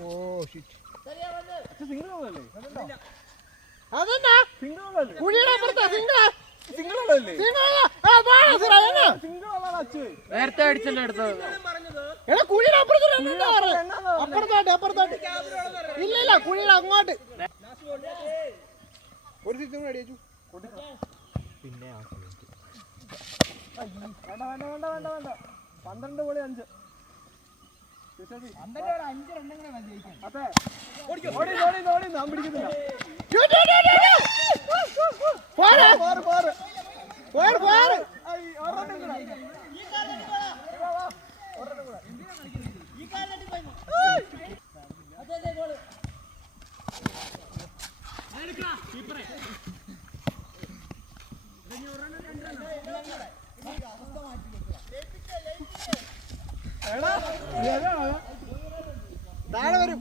Oh shit. അതെന്നാ കുഴിയുടെ അപ്പുറത്താ നേരത്തെ അടിച്ചല്ലോ എടുത്തത്. എടാ കുഴിയുടെ അപ്പുറത്തോട്ട് ഇല്ല കുഴിയുടെ അങ്ങോട്ട് ഒരു സിറ്റും കൂടെ അടിച്ചു. പിന്നെ വേണ്ട 12 പോലെ 5 താഴെ വരും.